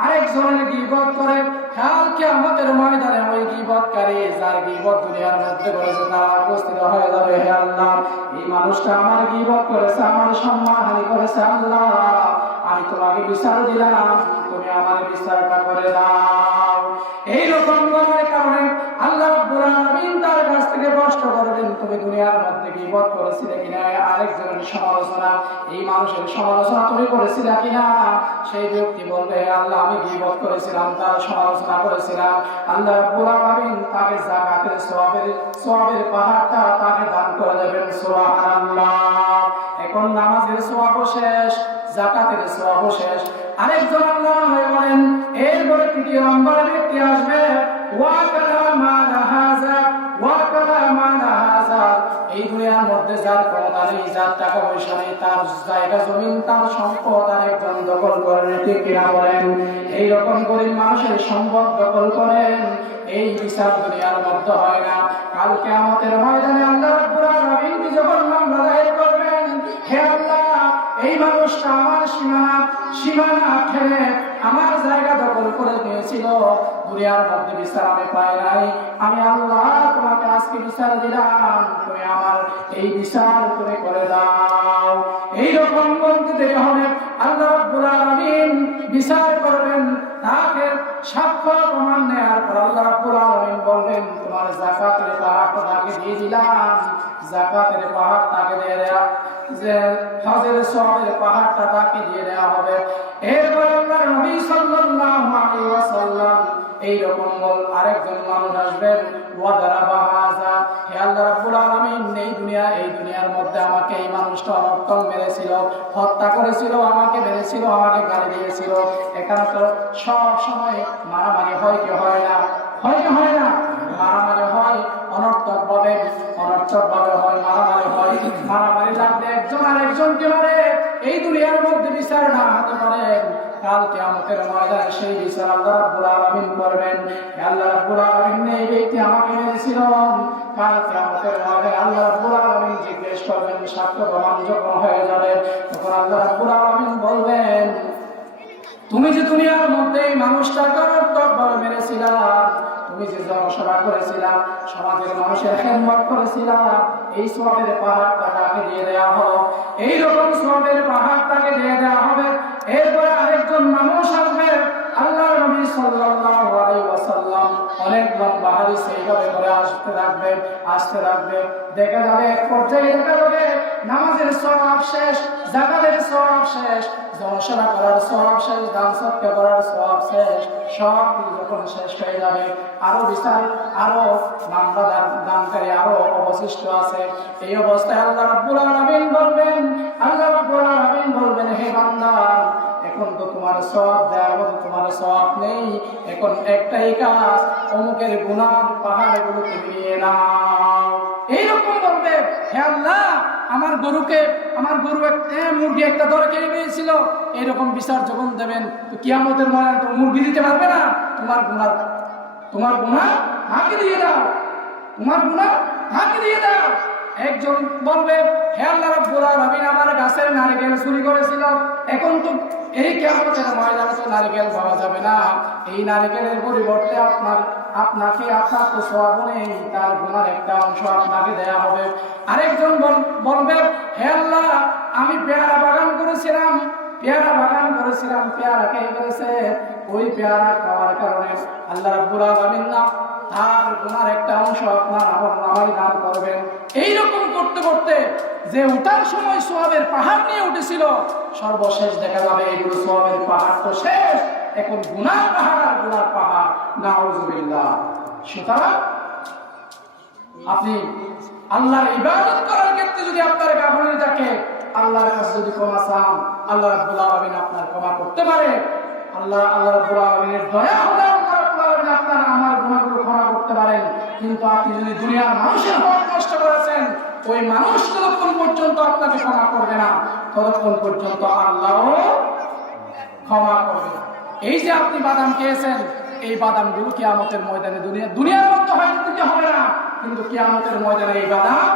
আরেকজনের গীবত করে, কালকে আমাদের ময়দানে ওই গীবতকারী যার গীবত দুনিয়ার মধ্যে করেছে তারা উপস্থিত হয়ে যাবে। হে আল্লাহ, এই মানুষটা আমার গীবত করেছে, আমার সম্মানহানি করেছে, আল্লাহ আমি তোমাকে বিচার দিলাম, তুমি আমার বিচারটা করে দাও। এইরকম করার কারণে আল্লাহ রাব্বুল আলামিন তার কাছ থেকে প্রশ্ন করবেন, তুমি দুনিয়ার মধ্যে গীবত করেছিলে কিনা? আরেকজনের সমালোচনা, এই মানুষের সমালোচনা তুমি করেছিলে কিনা? সেই ব্যক্তি বলবে, আল্লাহ আমি গীবত করেছিলাম, তার সমালোচনা করেছিলাম। আল্লাহ রাব্বুল আলামিন তাকে যাকাতের সওয়াবের পাহাড়টা তাকে দান করে দেবেন। সুবহানাল্লাহ। এখন নামাজের সওয়াব শেষ, যাকাতের সওয়াব শেষ। আরেকজন আল্লাহ বলেন, এরপরে তৃতীয় নম্বর ব্যক্তি আসবে, এই দুনিয়ার মধ্যে যার ক্ষমতা নেই, যার টাকা পয়সা নেই, তার জায়গা জমিন, তার সম্পদ আরেকজন দখল করেন, ঠিক কিনা বলেন? এইরকম গরিব মানুষের সম্পদ দখল করেন, এই বিচার দুনিয়ার মধ্যে হয় না। কাল কিয়ামতের ময়দানে আল্লাহ রাব্বুল আলামিন যখন মামলা দায়ের করবেন, হে আল্লাহ, এই মানুষটা আমার সীমানা ঠেলে আমার জায়গা দখল করে নিয়েছিল, দুনিয়ার মধ্যে বিচার আমি পাই নাই, আমি আল্লাহ তোমাকে আজকে বিচার দিলাম, তুমি আমার এই বিচার তুমি করে দাও। এইরকম বলতে দেরি হবে, আল্লাহ রাব্বুল আলামিন বিচার করবেন, তাকে সাক্ষ্য প্রমাণ নেওয়ার পর আল্লাহ রাব্বুল আলামিন বলবেন, তোমার যাকাতের পাহাড় তাকে দিয়ে দিলাম, যাকাতের পাহাড় তাকে দিয়ে দেয়া, যে হজের সওয়াবের পাহাড়টা তাকে দিয়ে দেওয়া হবে। এরপর আল্লাহর নবী সাল্লাল্লাহু আলাইহি ওয়াসাল্লাম এইরকম বল আরেকজন মানুষ আসবেন, ওয়াদারাবা হাযা, হে আল্লাহ রাব্বুল আলামিন, এই দুনিয়ার মধ্যে আমাকে এই মানুষটা অনর্থক মেরেছিল, হত্যা করেছিল, আমাকে মেরেছিল, আমাকে গালি দিয়েছিল। এখানে তো সব সময় মারামারি হয় কি হয় না? হয় কি হয় না? মারামারি হয়, অনর্থক ভাবে হয়, মারামারি হয়। মারামারি লাগলে একজন আরেকজনকে মারে, এই দুনিয়ার মধ্যে বিচার না হতে পারে, কাল কিয়ামতের ময়দানে সেই বিচার আল্লাহ রাব্বুল আলামিন করবেন। আল্লাহ রাব্বুল আলামিন, এই ব্যক্তি আমাকে মেরেছিল, কাল কিয়ামতের ময়দানে আল্লাহ রাব্বুল আলামিন জিজ্ঞেস করবেন, সাক্ষ্য প্রমাণ যখন হয়ে যাবে, তখন আল্লাহ রাব্বুল আলামিন বলবেন, তুমি যে দুনিয়ার মধ্যে এই মানুষটাকে অনর্থকভাবে মেরেছিলা, তুমি যে জনসভা করেছিলা, সমাজের মানুষের খেদমত করেছিলা, এই সওয়াবের পাহাড়টা তাকে দিয়ে দেওয়া হলো। এইরকম সওয়াবের পাহাড় তাকে দিয়ে দেওয়া হবে। এরপরে আরেকজন মানুষ আসবে, আল্লাহর নবী সাল্লাল্লাহু আলাইহি ওয়াসাল্লাম অনেক লম্বা হাদিস এইভাবে করে আসতে থাকবে, দেখা যাবে এক পর্যায়ে দেখা যাবে নামাজের সওয়াব শেষ, যাকাতের সওয়াব শেষ, জনসভা করার সওয়াব শেষ, দান সদকা করার সওয়াব শেষ, সব যখন শেষ হয়ে যাবে, আরো বিচার, আরো মামলা দানকারী আরো অবশিষ্ট আছে। এই অবস্থায় আল্লাহ রাব্বুল আলামিন বলবেন, হে বান্দা, এখন তো তোমার সওয়াব দেওয়ার মতো তোমার সওয়াব নেই, এখন একটাই কাজ, অমুকের গুনার পাহাড়গুলো তুমি নিয়ে নাও। এইরকম বলবে, হে আল্লাহ, আমার গরু একটা মুরগি একটা ধরে খেয়ে নিয়েছিল, এইরকম বিচার যখন দেবেন, তো কিয়ামতের ময়দানে তো মুরগি দিতে পারবে না, তোমার গুনাহ তাকে দিয়ে দাও, তোমার গুনাহ তাকে দিয়ে দাও। একজন বলবে, হে আল্লাহ রাব্বুল আলামিন, আমার গাছের নারকেল চুরি করেছিল, এখন তো এই কিয়ামতের ময়দানে তো নারকেল পাওয়া যাবে না, এই নারকেলের পরিবর্তে আপনাকে আপনার তো সওয়াব নেই, তার গুনার একটা অংশ আপনাকে দেয়া হবে। আরেকজন বলবে, হে আল্লাহ, আমি পেয়ারা বাগান করেছিলাম, পেয়ারা খেয়ে ফেলেছে, ওই পেয়ারা খাওয়ার কারণে আল্লাহ রাব্বুল আলামিন না তার গুনার একটা অংশ আপনার আমলনামায় দান করবেন। এইরকম করতে করতে যে উঠার সময় সওয়াবের পাহাড় নিয়ে উঠেছিল, সর্বশেষ দেখা যাবে এইগুলো সওয়াবের পাহাড় তো শেষ, এখন গুনার পাহাড় আর গুনার পাহাড়। নাউযুবিল্লাহ। সুতরাং আপনি আল্লাহর ইবাদত করার ক্ষেত্রে যদি আপনার গাফিলতি থাকে, আল্লাহর কাছে যদি ক্ষমা চান, আল্লাহ রাব্বুল আলামিন আপনার ক্ষমা করতে পারে। আল্লাহ রাব্বুল আলামিনের দয়া হলে আল্লাহ রাব্বুল আলামিন আপনার আমার গুনাহগুলো ক্ষমা করতে পারেন। কিন্তু আপনি যদি দুনিয়ার মানুষের হক নষ্ট করেছেন, ওই মানুষ যতক্ষণ পর্যন্ত আপনাকে ক্ষমা করবে না, ততক্ষণ পর্যন্ত আল্লাহও ক্ষমা করবে না। এই যে আপনি বাদাম খেয়েছেন, এই বাদামগুলো কিয়ামতের ময়দানে দুনিয়ার মতো হয়তো দিতে হবে না, কিন্তু কিয়ামতের ময়দানে এই বাদাম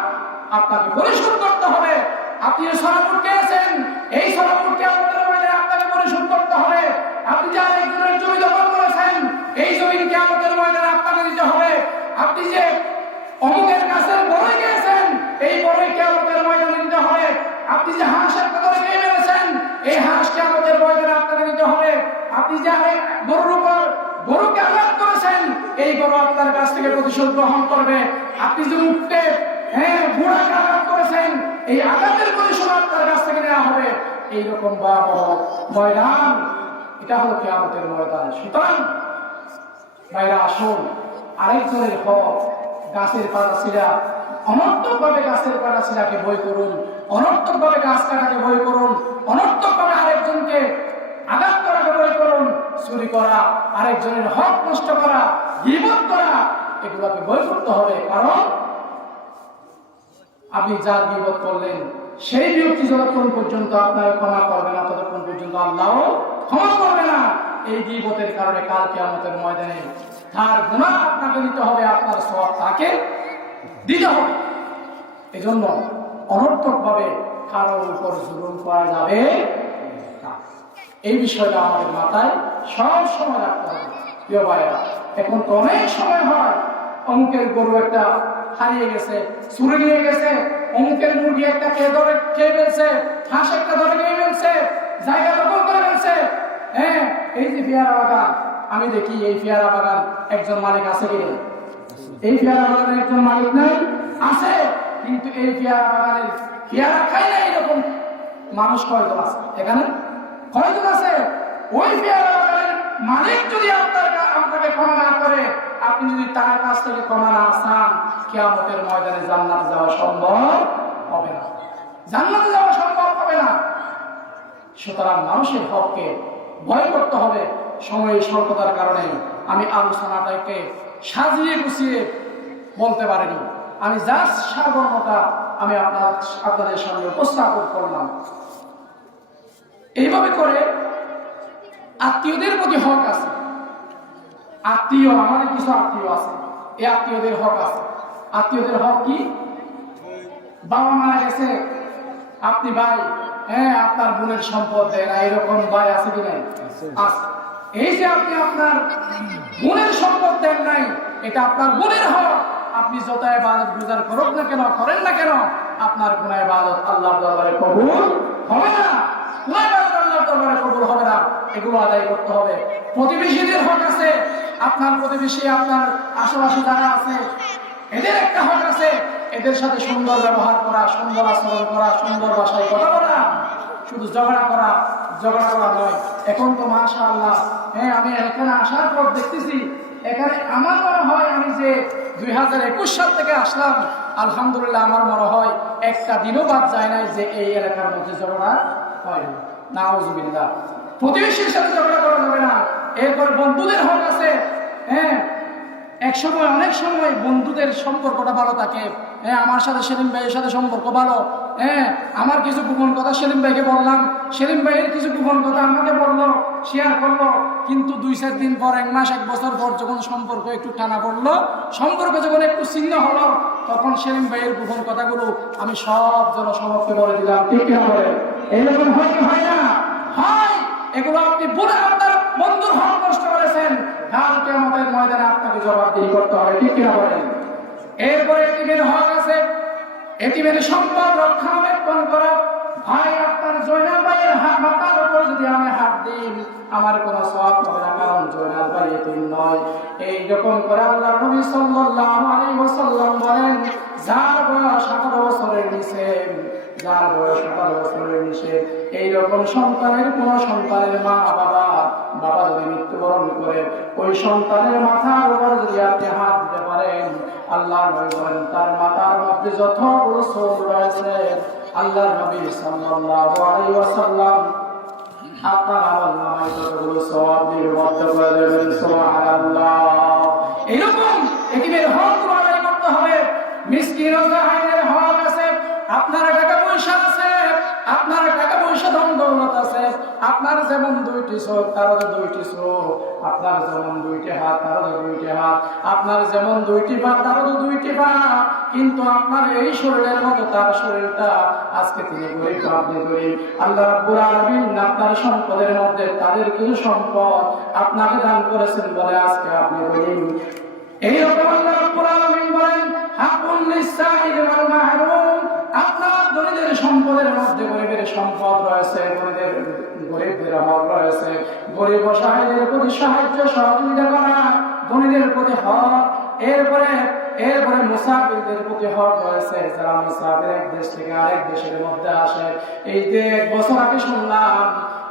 আপনাকে পরিশোধ করতে হবে। আপনি সরাপুর খেয়েছেন, এই সরাপুর কিয়ামতের ময়দানে আপনাকে পরিশোধ করতে হবে। আপনি যে আরেকজনের জমি দখল করেছেন, এই জমি কিয়ামতের ময়দানে আপনাকে দিতে হবে। আপনি যে অমুকের গাছের বড়ই খেয়েছেন, এই বড়ই কিয়ামতের ময়দানে দিতে হবে। আপনি যে হাঁসের কতরে খেয়ে ফেলেছেন, এই হাঁস কিয়ামতের ময়দানে আপনাকে দিতে হবে। আপনি যে গরুর উপর গরুকে আঘাত করেছেন, এই গরু আপনার কাছ থেকে প্রতিশোধ গ্রহণ করবে। আপনি যে উঠতে ঘোড়াকে আঘাত করেছেন, এই আঘাতের প্রতিশোধ আপনার কাছ থেকে নেওয়া হবে। এইরকম ভয়াবহ ময়দান, এটা হলো কিয়ামতের ময়দান। সুতরাং ভাইরা, আসুন আরেকজনের হক গাছের পাতা ছিঁড়া, অনর্থকভাবে গাছের পাতা ছিঁড়াকে বই করুন, অনর্থকভাবে গাছ কাটাকে বই করুন, অনর্থকভাবে আরেকজনকে আঘাত করাকে বই করুন। চুরি করা, আরেকজনের হক নষ্ট করা, গীবত করা, এগুলোকে বই করতে হবে। কারণ আপনি যার গীবত করলেন, সেই ব্যক্তি যতক্ষণ পর্যন্ত আপনাকে ক্ষমা করবে না, ততক্ষণ পর্যন্ত আল্লাহ ক্ষমা করবে না। এই গীবতের কারণে কাল কিয়ামতের ময়দানে তার গুনাহ আপনাকে দিতে হবে, আপনার সওয়াব তাকে দিতে হবে। এজন্য অনর্থকভাবে কারোর উপর জুলুম করা যাবে না। এই বিষয়টা আমাদের মাথায় সব সময় রাখতে হবে। প্রিয় ভাইরা, এখন তো অনেক সময় হয়, অমুকের গরু একটা হারিয়ে গেছে, চুরি নিয়ে গেছে, অমুকের মুরগি একটা খেয়ে ফেলছে, হাঁস একটা ধরে খেয়ে ফেলছে, জায়গা দখল করে ফেলছে। এই যে পেয়ারা বাগান, আমি দেখি এই পেয়ারা বাগান একজন মালিক আছে কি? এই পেয়ারা বাগানের একজন মালিক নাই? আছে, কিন্তু এই পেয়ারা বাগানের পেয়ারা খাই না এরকম মানুষ কয়জন আছে এখানে? কয়জন আছে? ওই পেয়ারা বাগানের মালিক যদি আপনাকে ক্ষমা না করে, আপনি যদি তার কাছ থেকে ক্ষমা না চান, কিয়ামতের ময়দানে জান্নাতে যাওয়া সম্ভব হবে না, জান্নাতে যাওয়া সম্ভব হবে না। সুতরাং মানুষের হককে ভয় করতে হবে। সময়ের স্বল্পতার কারণে আমি আলোচনাটাকে সাজিয়ে গুছিয়ে বলতে পারিনি। আমি জাস্ট সাধারণতা আমি আপনাদের সামনে উপস্থাপন করলাম। এইভাবে করে আত্মীয়দের প্রতি হক আছে। আত্মীয়, আমাদের কিছু আত্মীয় আছে, এই আত্মীয়দের হক আছে। আত্মীয়দের হক কি? বাবা মারা গেছে, আপনি ভাই, আপনার বোনের সম্পদ দেয় না, এরকম ভাই আছে কি নাই? আছে। এই যে আপনি আপনার বোনের সম্পদ দেন নাই, এটা আপনার বোনের হক। আপনি যত ইবাদত গুজার করুন না কেন, করেন না কেন, আপনার কোন ইবাদত আল্লাহর দরবারে কবুল হবে না, কোন ইবাদত আল্লাহর দরবারে কবুল হবে না। এগুলো আদায় করতে হবে। প্রতিবেশীদের হক আছে। আপনার প্রতিবেশী, আপনার আশেপাশে যারা আছে, এদের একটা হক আছে। এদের সাথে সুন্দর ব্যবহার করা, সুন্দর আচরণ করা, সুন্দর ভাষায় কথা বলা, শুধু ঝগড়া করা নয়। এখন তো মাশাআল্লাহ, আমি এখানে আসার পর দেখতেছি, এখানে আমার মনে হয় আমি যে 2021 সাল থেকে আসলাম, আলহামদুলিল্লাহ, আমার মনে হয় একটা দিনও বাদ যায় নাই যে এই এলাকার মধ্যে ঝগড়া হয়। নাউজুবিল্লাহ। প্রতিবেশীর সাথে ঝগড়া করা যাবে না। এরপর বন্ধুদের হক আছে। অনেক সময় বন্ধুদের সম্পর্কটা ভালো থাকে। আমার সাথে সেলিম ভাইয়ের সাথে সম্পর্ক ভালো। আমার কিছু গোপন কথা সেলিম ভাইকে বললাম, সেলিম ভাইয়ের কিছু গোপন কথা আমাকে বললো, শেয়ার করলো, কিন্তু 2-4 দিন পর, 1 মাস 1 বছর পর যখন সম্পর্ক একটু টানা পড়লো, সম্পর্ক যখন একটু ছিন্ন হলো, তখন সেলিম ভাইয়ের গোপন কথাগুলো আমি সব জনসমক্ষে বলে দিলাম। ঠিক কিনা বলে? এরকম হয় কি হয় না? হয়। এগুলো আপনি বলে আপনার বন্ধুর হক নষ্ট করেছেন, কাল কিয়ামতের ময়দানে আপনাকে জবাবদিহি করতে হবে। ঠিক কিনা বলেন? এরপরে এতিমের হক আছে, এতিমের সম্পদ রক্ষণাবেক্ষণ করা। ভাই, আপনার জয়নাল ভাইয়ের মাথার উপর যদি আমি হাত দিই, আমার কোনো সওয়াব হবে না, কারণ জয়নাল ভাই এতিম নয়। এইরকম করে আল্লাহর নবী সাল্লাল্লাহু আলাইহি ওয়াসাল্লাম বলেন, যার বয়স 18 বছরের নিচে, যার বয়স 18 বছরের নিচে এইরকম সন্তানের, কোন সন্তানের মা বাবা যদি মৃত্যুবরণ করে, ওই সন্তানের মাথার উপর যদি আপনি হাত দিতে পারেন, আল্লাহ নবী বলেন তার মাথার মধ্যে যতগুলো চুল রয়েছে, আল্লাহর নবী সাল্লাল্লাহু আলাইহি ওয়াসাল্লাম আপনার আমলনামায় যতগুলো সওয়াব নির্বদ্ধ করে দেবেন। সুবহানাল্লাহ। এরকম এতিমের হক আদায় করতে হবে। মিসকিন ও জাহিরের হক আছে। আপনার টাকা পয়সা আছে, আপনার টাকা পয়সা ধন দৌলত আছে, আপনার যেমন 2টি চোখ তারও 2টি চোখ, আপনার যেমন 2টি হাত তারও 2টি হাত, আপনার যেমন 2টি পা তারও 2টি পা, কিন্তু আপনার এই শরীরের মতো তার শরীরটা। আজকে তিনি গরিব, আপনি গরিব। আল্লাহ রাব্বুল আলামিন আপনার সম্পদের মধ্যে তাদের কিছু সম্পদ আপনাকে দান করেছেন বলে আজকে আপনি গরিব। এইরকম আল্লাহ রাব্বুল আলামিন বলেন, হাকুল লিসাইল ওয়াল মাহরুম। আপনার ধনীদের সম্পদের মধ্যে গরিবের সম্পদ রয়েছে, গরিবদের হক রয়েছে। গরিব অসহায়দের প্রতি সাহায্য সহযোগিতা করা, ধনীদের প্রতি হক। এরপরে মুসাফিরদের প্রতি হক রয়েছে। যারা মুসাফির এক দেশ থেকে আরেক দেশের মধ্যে আসে, এই যে 1 বছর আগে শুনলাম,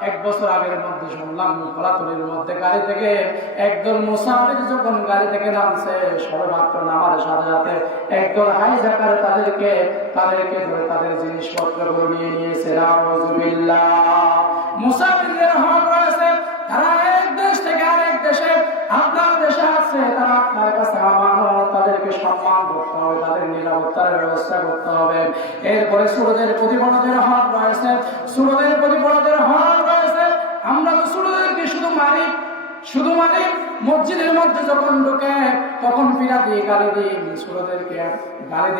1 বছর আগের মধ্যে শুনলাম, কলাতলির মধ্যে গাড়ি থেকে একদল মুসাফির যখন গাড়ি থেকে নামছে, সবেমাত্র নামার সাথে সাথে একদল হাইজাকার তাদেরকে ধরে তাদের জিনিসপত্রগুলো নিয়ে নিয়েছে। নাউযুবিল্লাহ। মুসাফিরদের হক রয়েছে, তারা এক দেশ থেকে আরেক দেশে, আপনার দেশে আছে, তারা আপনার কাছে আমানত, তাদেরকে সম্মান করতে হবে, তাদের নিরাপত্তার ব্যবস্থা করতে হবে। এরপরে ছোটদের প্রতি বড়দের হক রয়েছে, ছোটদের প্রতি বড়দের হক রয়েছে। আমরা তো ছোটদেরকে শুধু মারি, মসজিদের মধ্যে যখন ঢুকে তখন পিড়া দিয়ে গালি দিই। ছোটদেরকে গালি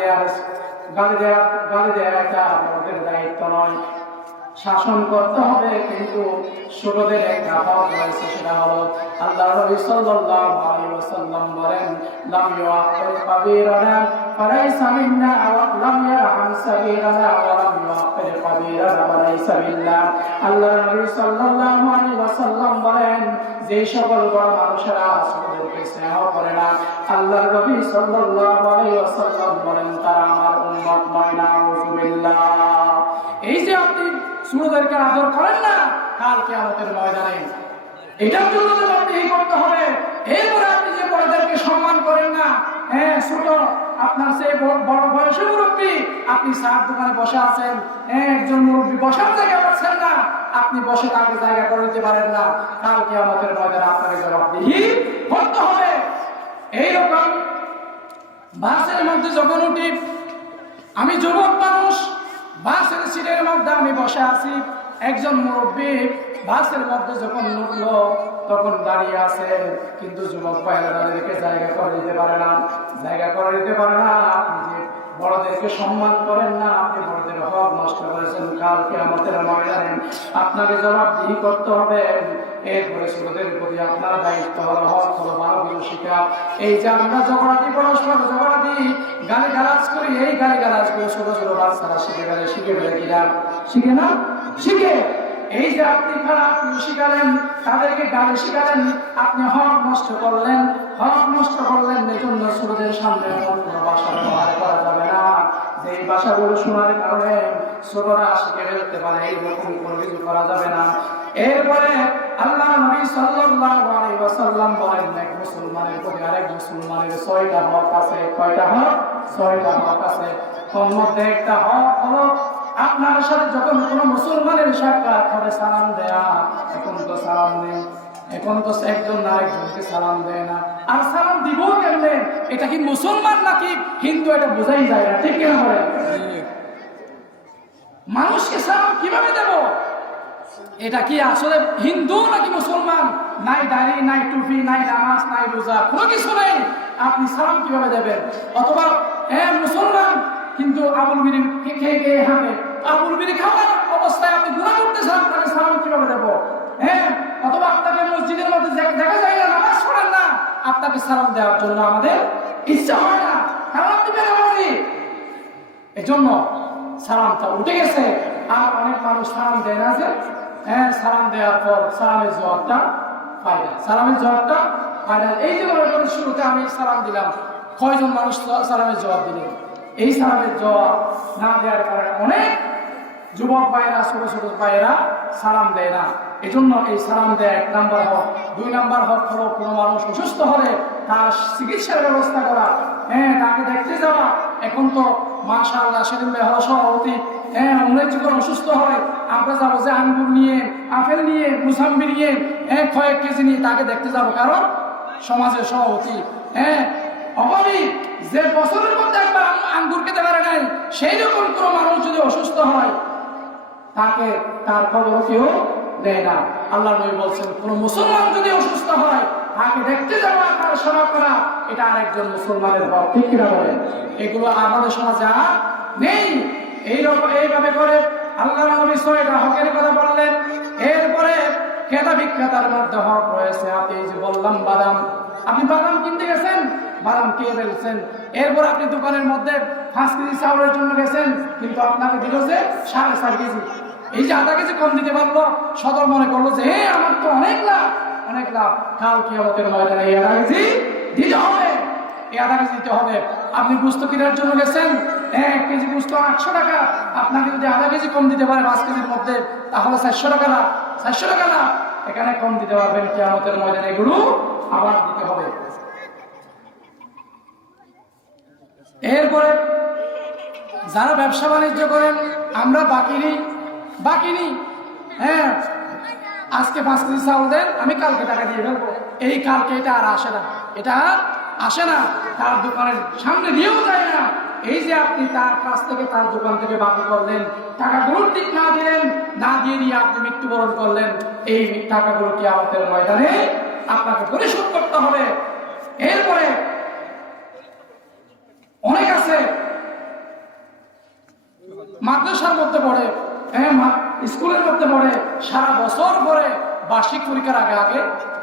দেওয়া একটা আমাদের দায়িত্ব নয়, শাসন করতে হবে। কিন্তু ছোটদের একটা হক রয়েছে, সেটা হলো আল্লাহর নবী সাল্লাল্লাহু আলাইহি ওয়াসাল্লাম বলেন, লাম ইউআকিল কাবীরানা ফালাইসা মিন্না ওয়া লাম ইয়ারহাম সাগীরানা ওয়া লাম ইউআকিল কাবীরানা ফালাইসা মিন্না। আল্লাহর নবী সাল্লাল্লাহু আলাইহি ওয়াসাল্লাম বলেন, যে সকল বড় মানুষেরা ছোটদেরকে স্নেহ করে না, আল্লাহর নবী সাল্লাল্লাহু আলাইহি ওয়াসাল্লাম বলেন তারা আমার উম্মত নয়। নাউযুবিল্লাহ। এই যে আপনি ছোটদেরকে আদর করেন না, কাল কিয়ামতের ময়দানে এটার জন্য জবাবদিহি করতে হবে। এরপরে আপনি যে বড়দেরকে সম্মান করেন না, ছোট আপনার সে বড় বয়সের মুরব্বী, আপনি চার দোকানে বসে আছেন, একজন মুরব্বী বসার জায়গা পাচ্ছেন না, আপনি বসে তাকে জায়গা করে দিতে পারেন না, কাল কিয়ামতের ময়দানে আপনাকে জবাবদিহি করতে হবে। এইরকম বাসের মধ্যে যখন উঠি, আমি যুবক মানুষ, বাসের সিটের মধ্যে আমি বসে আছি, একজন মুরব্বী বাসের মধ্যে যখন উঠলো তখন দাঁড়িয়ে আছে, কিন্তু যুবক ভাইয়েরা তাদেরকে জায়গা করে দিতে পারে না। আপনি যে বড়দেরকে সম্মান করেন না, আপনি বড়দের হক নষ্ট করেছেন, কাল কিয়ামতের ময়দানে আপনাকে জবাবদিহি করতে হবে। এরপরে ছোটদের প্রতি আপনার দায়িত্ব হলো, হক হলো মানবীয় শিক্ষা। এই যে আমরা পরস্পর ঝগড়াটি গালিগালাজ করি, এই গালিগালাজগুলো ছোট ছোট বাচ্চারা শিখে ফেলে কিনা? শিখে। এই যে আপনি খারাপ শিখালেন, তাদেরকে গালি শিখালেন, আপনি হক নষ্ট করলেন। এই জন্য ছোটদের সামনে কোনো ভাষা ব্যবহার করা যাবে না, যে এই ভাষাগুলো শোনার কারণে ছোটরা শিখে ফেলতে পারে, এইরকম কোনো কিছু করা যাবে না। এরপরে আল্লাহ নবী সাল্লাল্লাহু আলাইহি ওয়াসাল্লাম বলেন, এক মুসলমানের প্রতি আরেক মুসলমানের 6টা হক আছে। কয়টা হক? 6টা হক আছে। তার মধ্যে একটা হক হলো আপনার সাথে যখন কোনো মুসলমানের সাক্ষাৎ হবে সালাম দেয়া। এখন তো একজন আরেকজনকে সালাম দেয় না, আর সালাম দিব কেমনে? এটা কি মুসলমান নাকি হিন্দু, এটা বোঝাই যায় না। ঠিক কিনা বলেন? মানুষকে সালাম কিভাবে দেব? এটা কি আসলে হিন্দু নাকি মুসলমান? নাই দাড়ি, নাই টুপি, নাই নামাজ, নাই রোজা, কোনো কিছু নেই, আপনি সালাম কিভাবে দেবেন? অথবা মুসলমান কিন্তু আবুল বিড়ি খেয়ে খেয়ে হাঁটে, আবুল বিড়ি খাওয়ার অবস্থায় আপনি গুনাহ করতেছেন, আপনাকে সালাম কিভাবে দেব? অথবা আপনাকে মসজিদের মধ্যে দেখা যায় না, নামাজ পড়েন না, আপনাকে সালাম দেওয়ার জন্য আমাদের ইচ্ছা হয় না, কারণ আপনি বেনামাজি। এজন্য সালামটা উঠে গেছে। আর অনেক মানুষ সালাম দেয় না, যে সালাম দেওয়ার পর সালামের জবাবটা পায় না, সালামের জবাবটা পায় না। এই যে শুরুতে আমি সালাম দিলাম, কয়জন মানুষ সালামের জবাব দিলেন? এই সালামের জবাব না দেওয়ার কারণে অনেক যুবক ভাইয়েরা, ছোট ছোট ভাইয়েরা সালাম দেয় না। এই জন্য এই সালাম দেয় 1 নাম্বার হক। 2 নাম্বার হক হলো কোনো মানুষ অসুস্থ হলে তার চিকিৎসার ব্যবস্থা করা, তাকে দেখতে যাওয়া। এখন তো মাশাআল্লাহ সেদিন ভাই হলো সভাপতি, উনি যখন অসুস্থ হয় আমরা যাবো যে আঙ্গুর নিয়ে, আপেল নিয়ে, মুসাম্বি নিয়ে, কয়েক কেজি নিয়ে তাকে দেখতে যাবো, কারণ সমাজের সভাপতি। অভাবী যে বছরের মধ্যে একবার আঙ্গুর খেতে পারে নাই, সেই রকম কোনো মানুষ যদি অসুস্থ হয় তাকে তার খবর কেউ দেয় না। আল্লাহ নবী বলছেন, কোন মুসলমান যদি অসুস্থ হয় তাকে দেখতে যাওয়া, তার সেবা করা, এটা আরেকজন মুসলমানের হক। ঠিক কিনা বলেন? এগুলো আমাদের সমাজে আর নেই। এইভাবে করে আল্লাহ নবী 6টা হকের কথা বললেন। এরপরে ক্রেতা বিক্রেতার মধ্যে হক রয়েছে। আপনি যে বললাম বাদাম, আপনি বাদাম কিনতে গেছেন, বাদাম খেয়ে ফেলছেন। এরপর আপনি দোকানের মধ্যে 5 কেজি চাউলের জন্য গেছেন, কিন্তু আপনাকে দিল যে 4.5 কেজি। এই যে আধা কেজি কম দিতে পারলো, সদর মনে করলো যে আমার তো অনেক লাভ, অনেক লাভ। কাল কিয়ামতের ময়দানে এই আধা কেজি দিতে হবে, এই আধা কেজি দিতে হবে। আপনি গোস্ত কেনার জন্য গেছেন, 1 কেজি গোস্ত 800 টাকা, আপনাকে যদি আধা কেজি কম দিতে পারে 5 কেজির মধ্যে, তাহলে 400 টাকা না, 400 টাকা না, এখানে কম দিতে পারবেন। কিয়ামতের ময়দানে এগুলো আবার দিতে হবে। এরপরে যারা ব্যবসা বাণিজ্য করেন, আমরা বাকি নিই, আজকে 5 কেজি চাউল দেন, আমি কালকে টাকা দিয়ে ফেলবো। এই কালকে এটা আর আসে না, এটা আর আসে না, তার দোকানের সামনে দিয়েও যায় না। এই যে আপনি তার কাছ থেকে, তার দোকান থেকে বাকি করলেন, টাকাগুলো ঠিক না দিলেন, না দিয়ে আপনি মৃত্যুবরণ করলেন, এই টাকাগুলো কিয়ামতের ময়দানে আপনাকে পরিশোধ করতে হবে। এরপরে অনেক আছে মাদ্রাসার মধ্যে পড়ে, স্কুলের মধ্যে পড়ে, সারা বছর পরে বার্ষিক পরীক্ষার আগে আগে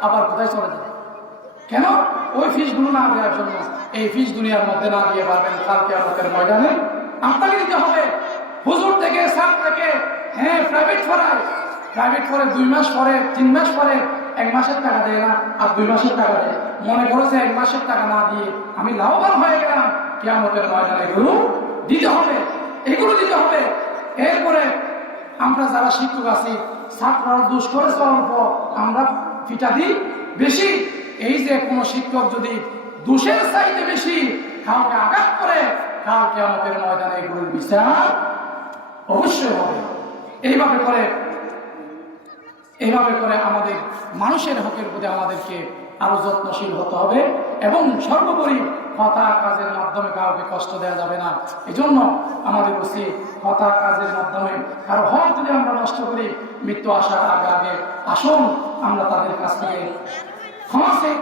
আবার কোথায় চলে যায়? কেন? ওই ফিসগুলো না দেওয়ার জন্য। এই ফিস দুনিয়ার মধ্যে না দিয়ে পারবেন, কালকে আমাদের ময়দানে আপনাকে দিতে হবে। হুজুর থেকে, স্যার থেকে, প্রাইভেট পড়ে 2 মাস পরে, 3 মাস পরে 1 মাসের টাকা দেয় না, আর 2 মাসের টাকা দেয়। মনে করেছে 1 মাসের টাকা না দিয়ে আমি লাভবান হয়ে গেলাম, কিয়ামতের ময়দানে এগুলো দিতে হবে, এগুলো দিতে হবে। এরপরে আমরা যারা শিক্ষক আছি, ছাত্ররা দোষ করে অল্প, আমরা ফিটা দিই বেশি। এই যে কোনো শিক্ষক যদি দোষের চাইতে বেশি কাউকে আঘাত করে, কাল কিয়ামতের ময়দানে এগুলোর বিচার অবশ্যই হবে। এইভাবে করে আমাদের মানুষের হকের প্রতি আমাদেরকে আরো যত্নশীল হতে হবে, এবং সর্বোপরি কথা কাজের মাধ্যমে কাউকে কষ্ট দেওয়া যাবে না। এই জন্য আমাদের উচিত কথা কাজের মাধ্যমে কারো হক যদি আমরা নষ্ট করি, মৃত্যু আসার আগে আসুন আমরা তাদের কাছ থেকে ক্ষমা চাই।